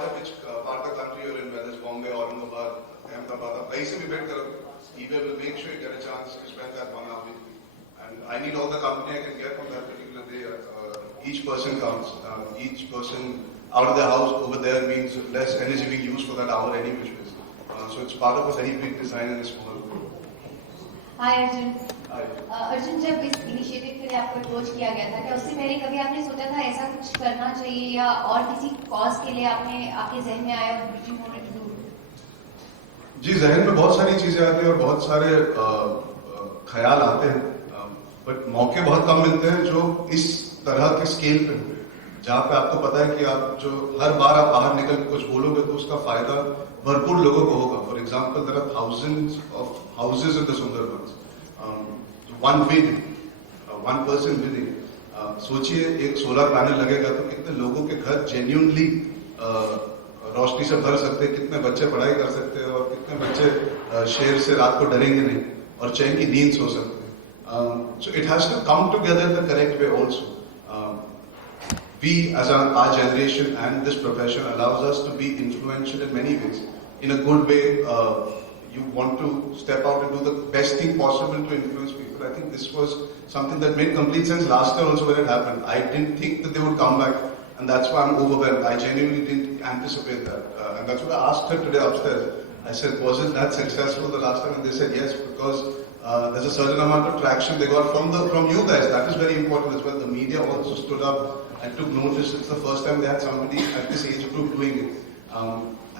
matter which part of the country you're in, whether it's Bombay, Aurangabad, Ahmedabad, kahin se bhi bet karo, eBay will make sure you get a chance to spend that 1 hour with me. And I need all the company I can get from that particular day. Each person counts. Each person out of their house over there means less energy being used for that hour anyway. So it's part of a very big design in this small. Hi Arjun. Hi. Arjun, जब इस initiative के लिए आपको approach किया गया था, क्या उससे पहले कभी आपने सोचा था ऐसा कुछ करना चाहिए या और किसी कॉज के लिए आपके जहन में आया which you wanted to do? जी, जहन में बहुत सारी चीजें आती हैं और बहुत सारे ख्याल आते हैं, बट मौके बहुत कम मिलते हैं जो इस तरह के स्केल पे हुए, जहाँ पे आपको पता है कि आप जो हर बार आप बाहर निकल के कुछ बोलोगे तो उसका फायदा भरपूर लोगों को होगा. For example, there are thousands of houses in the Sundarbans. One bid, one person bidding. सोचिए एक सोलर पैनल लगेगा तो कितने लोगों के घर जेन्युइनली रोशनी से भर सकते हैं, कितने बच्चे पढ़ाई कर सकते हैं और कितने बच्चे शेर से रात को डरेंगे नहीं और चैन की नींद सो सकते हैं. So it has to come together in the correct way also. We as our generation and this profession allows us to be influential in many ways. In a good way, you want to step out and do the best thing possible to influence people. I think this was something that made complete sense last year also when it happened. I didn't think that they would come back, and that's why I'm overwhelmed. I genuinely didn't anticipate that. And that's what I asked her today upstairs. I said, was it that successful the last time? And they said yes, because there's a certain amount of traction they got from you guys. That is very important as well. The media also stood up and took notice. It's the first time they had somebody at this age group doing it.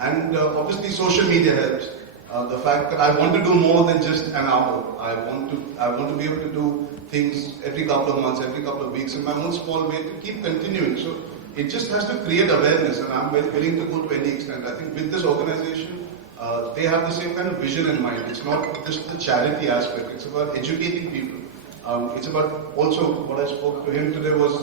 And obviously social media helps. The fact that I want to do more than just an hour. I want to be able to do things every couple of months, every couple of weeks in my own small way to keep continuing. So it just has to create awareness, and I'm very willing to go to any extent. I think with this organization, they have the same kind of vision in mind. It's not just the charity aspect. It's about educating people. It's about also what I spoke to him today was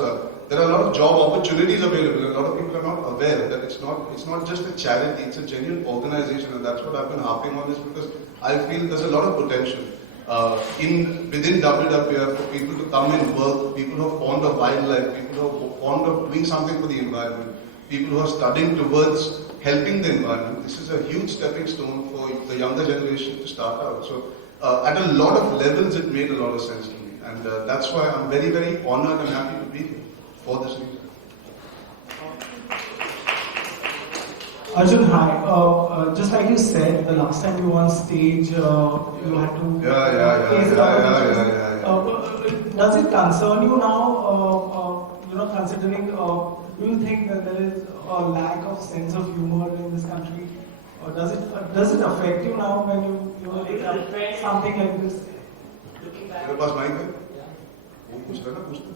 there are a lot of job opportunities available. A lot of people are not aware that it's not just a charity. It's a genuine organization, and that's what I've been harping on this because I feel there's a lot of potential within WWF for people to come and work. People who are fond of wildlife. People who are fond of doing something for the environment. People who are studying towards helping the environment. This is a huge stepping stone for the younger generation to start out. So at a lot of levels, it made a lot of sense to me. And that's why I'm very, very honored and happy to be here for this reason. Arjun, hi. Just like you said, the last time you were on stage, you had to face a lot of issues. Does it concern you now, considering, do you think that there is a lack of sense of humor in this country? Or does it affect you now when you take up something like this? मेरे पास mic है, वो पूछ रहा ना पूछते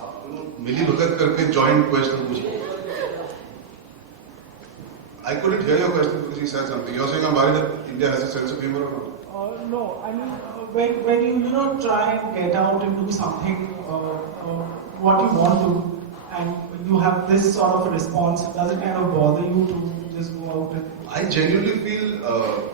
आप दोनों मिली भगत करके जॉइंट क्वेश्चन पूछो. I couldn't hear your question because he said something. You're saying I'm worried that India has a sense of humor or not? No, I mean when you try and get out and do something what you want to, and you have this sort of a response, does it kind of bother you to just go out and? I genuinely feel.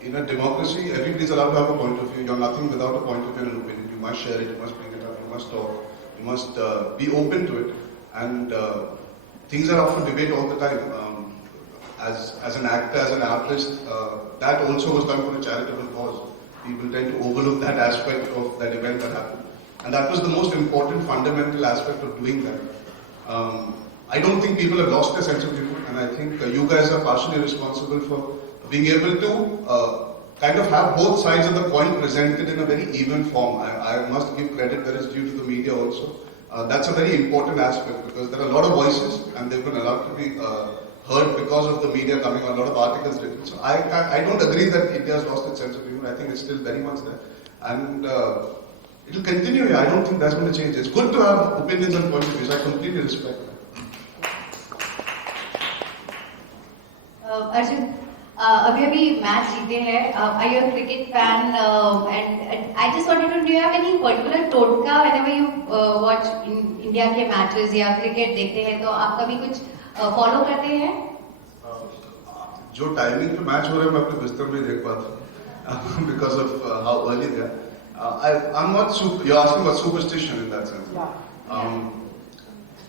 In a democracy, everybody is allowed to have a point of view. You're nothing without a point of view and an opinion. You must share it, you must bring it up, you must talk, you must be open to it. And things are up for debate all the time. As an actor, as an artist, that also was done for a charitable cause. People tend to overlook that aspect of that event that happened. And that was the most important fundamental aspect of doing that. I don't think people have lost their sense of humor, and I think you guys are partially responsible for being able to kind of have both sides of the coin presented in a very even form. I must give credit that is due to the media also. That's a very important aspect because there are a lot of voices and they've been allowed to be heard because of the media coming on, a lot of articles written. So I don't agree that India has lost its sense of humor. I think it's still very much there. And it will continue. I don't think that's going to change. It's good to have opinions and points of view. I completely respect that. Arjun, अभी match जीते हैं. Are you a cricket fan? And I just wanted to know, do you have any particular टोटका whenever you watch India के matches या cricket देखते हैं तो आप कभी कुछ follow करते हैं? जो टाइमिंग पे मैच हो रहे हैं मैं अपने बिस्तर में देख पाता हूँ because of how early they are. I'm not you're asking about superstition in that sense.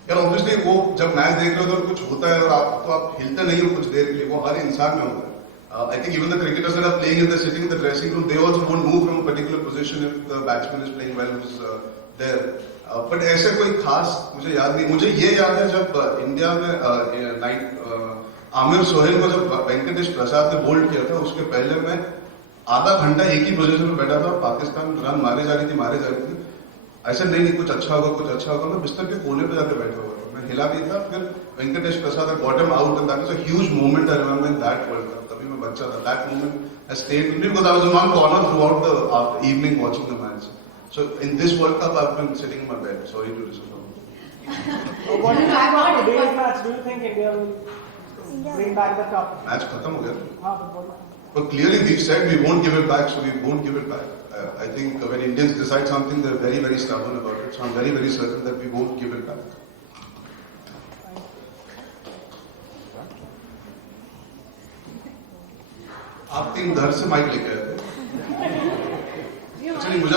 यार ऑब्वियसली वो जब मैच देख रहे हो तो कुछ होता है और आप हिलते नहीं हो कुछ देर के लिए, वो हर इंसान में होता है. I think even the cricketers that are playing, if they're sitting in the dressing room, they also won't move from a particular position if the batsman is playing well, who's there. But ऐसे कोई खास मुझे याद नहीं. मुझे ये याद है जब इंडिया में आमिर सोहेल को जब वेंकटेश प्रसाद ने बोल्ड किया था, उसके पहले मैं आधा घंटा एक ही पोजीशन में बैठा था. पाकिस्तान रन मारे जा रही थी. ऐसा नहीं कुछ अच्छा होगा. मैं बिस्तर के कोने पे जाकर बैठा हुआ था, मैं हिला नहीं था. फिर वेंकटेश प्रसाद got him out and that was a huge moment I remember in that World Cup. तभी मैं बच्चा था. That moment has stayed with me because I was in one corner throughout the evening watching the match. So in this World Cup I've been sitting in my bed. Sorry to disappoint. What do you think about today's match? Do you think India will bring back the cup? Match खत्म हो गया. हाँ, but But clearly we've said we won't give it back, so we won't give it back. I think when Indians decide something, they're very, very stubborn about it. So I'm very, very certain that we won't give it back. आप 3 घर से mic लेके आए थे. अच्छा नहीं, मुझे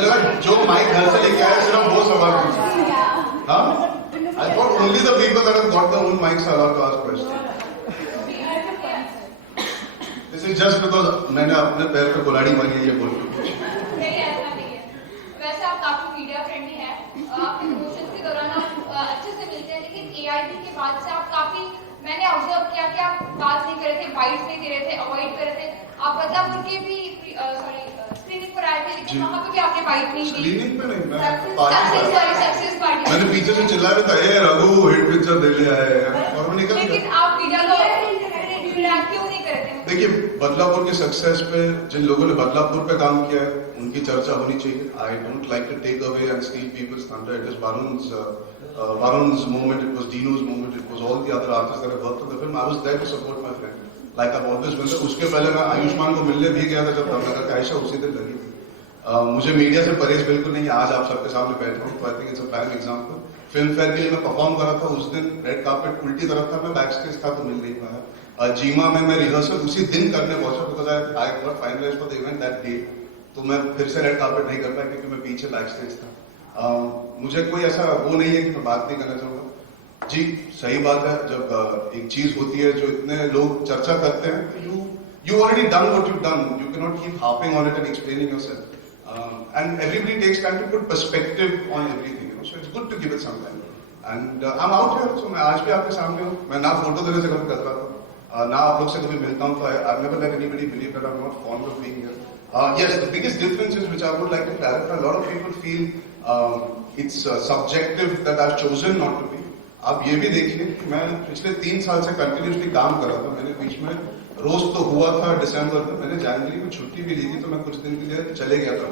लगा जो माइक घर से लेके आए सिर्फ वो सवाल पूछे. हाँ? I thought only the people that have got their own mics are allowed to ask questions. This is just because मैंने अपने पैर पे कुल्हाड़ी मारी है ये बोल के. नहीं ऐसा नहीं है. वैसे आप काफी मीडिया फ्रेंडली हैं. आप प्रमोशन के दौरान आप अच्छे से मिलते हैं, लेकिन AIB के बाद से आप काफी, मैंने ऑब्जर्व किया कि आप बात नहीं कर रहे थे, बाइट नहीं दे रहे थे, अवॉइड कर रहे थे. आप बदलापुर के भी स्क्रीनिंग पर आए थे, लेकिन वहाँ पे भी आपने बाइट नहीं दी. स्क्रीनिंग पे नहीं, मैं सक्सेस पार्टी मैंने पीछे से चिल्लाया था, ए रघु हिट पिक्चर दे लिया है, और मैं निकल गया. लेकिन आप मीडिया को रिएक्ट क्यों नहीं करते? देखिए, बदलापुर की सक्सेस पे जिन लोगों ने बदलापुर पे काम किया है उनकी चर्चा होनी चाहिए. I don't like to take away and steal people's thunder. It is Varun's moment, it was Dino's moment, it was all the other artists that have worked on the film. I was there to support my friend, like I've always been there. उसके पहले मैं आयुष्मान को मिलने भी गया था जब धर्मनगर का आयशा उसी दिन लगी थी. मुझे मीडिया से परहेज बिल्कुल नहीं. आज आप सबके सामने बैठा हूँ, तो I think it's a prime example. Film fair के लिए मैं परफॉर्म कर रहा था, उस दिन रेड कार्पेट उल्टी तरफ था, मैं बैक स्टेज था तो मिल नहीं पाया. जीमा में मैं रिहर्सल उसी दिन करने पहुंचा because I got finalised for the event that day. तो मैं फिर से रेड कार्पेट नहीं कर पाया क्योंकि मैं पीछे बैक स्टेज था. मुझे कोई ऐसा वो नहीं है कि मैं बात नहीं करना चाहूंगा. जी सही बात है, जब एक चीज होती है जो इतने लोग चर्चा करते हैं, you already done what you've done. You cannot keep harping on it and explaining yourself. And everybody takes time to put perspective on everything. So it's good to give it some time. And I'm out here, so मैं आज भी आपके सामने हूँ. मैं ना photo देने से कभी कतरा था, ना आप लोग से कभी मिलता हूँ. So I've never let anybody believe that I'm not fond of being here. Yes, the biggest difference is, which I would like to clarify, a lot of people feel it's subjective that I've chosen not to be. आप ये भी देखिए कि मैं पिछले 3 साल से continuously काम कर रहा था. मैंने बीच में रोज तो हुआ था दिसंबर में, मैंने जनवरी में छुट्टी भी ली थी, तो मैं कुछ दिन के लिए चले गया था.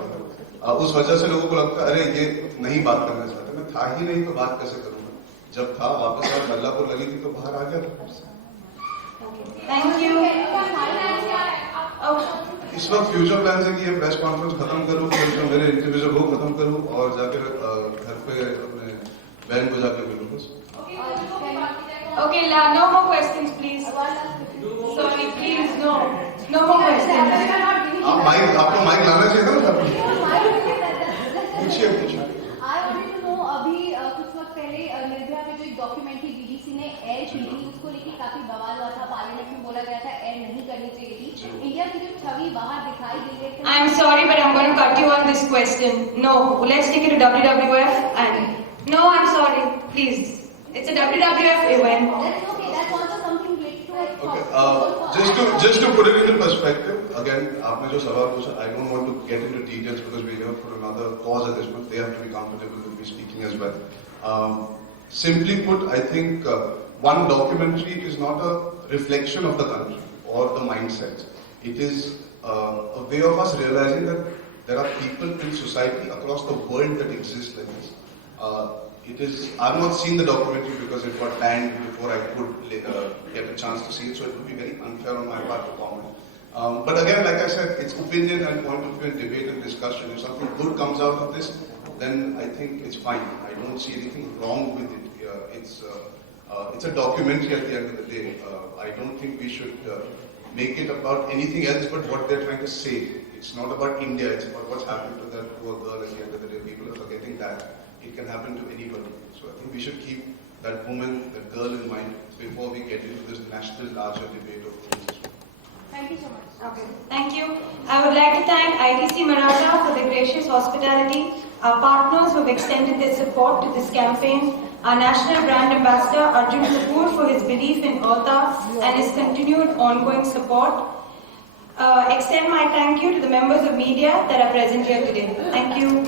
उस वजह से लोगों को लगता है अरे ये नहीं बात करना चाहते. मैं था ही नहीं तो बात कैसे करूंगा. जब था वापस आया, बल्लापुर लगी थी तो बाहर आ गया. Thank you. इस वक्त फ्यूचर प्लान है कि ये प्रेस कॉन्फ्रेंस खत्म करूं, फिर जो मेरे इंटरव्यूज है वो खत्म करूं और जाकर घर पे अपने बहन को जाकर मिलूं. बस. Okay, no more questions, please. Sorry, please, no more questions. आपको माइक लाना चाहिए था ना. पूछिए. I wanted to know, अभी कुछ वक्त पहले निर्भया पे जो एक डॉक्यूमेंट्री BBC ने एयर की थी, उसको लेके काफी बवाल हुआ था. पार्लियामेंट में बोला गया था एयर नहीं करनी चाहिए थी. इंडिया की जो छवि बाहर दिखाई दे रही है. I'm sorry, but I'm going to cut you on this question. No, let's take it to WWF and no, I'm sorry, please. It's a WWF event. That's okay. That's also something related to it. Okay, just to put it into perspective, again, आपने जो सवाल पूछा, I don't want to get into details because we're here for another cause at this point. They have to be comfortable with me speaking as well. Simply put, I think one documentary is not a reflection of the country or the mindset. It is a way of us realizing that there are people in society across the world that exist like this. I've not seen the documentary because it got banned before I could get a chance to see it, so it would be very unfair on my part to comment. But again, like I said, it's opinion and point of view and debate and discussion. If something good comes out of this, then I think it's fine. I don't see anything wrong with it. It's a documentary at the end of the day. I don't think we should make it about anything else but what they're trying to say. It's not about India, it's about what's happened to that poor girl at the end of the day. People are forgetting that. it can happen to anybody. So I think we should keep that woman, that girl in mind before we get into this national larger debate of things as well. Thank you so much. Okay, thank you. I would like to thank IDC Maratha for their gracious hospitality, our partners who have extended their support to this campaign, our national brand ambassador Arjun Kapoor for his belief in Alta and his continued ongoing support. Extend my thank you to the members of media that are present here today. Thank you.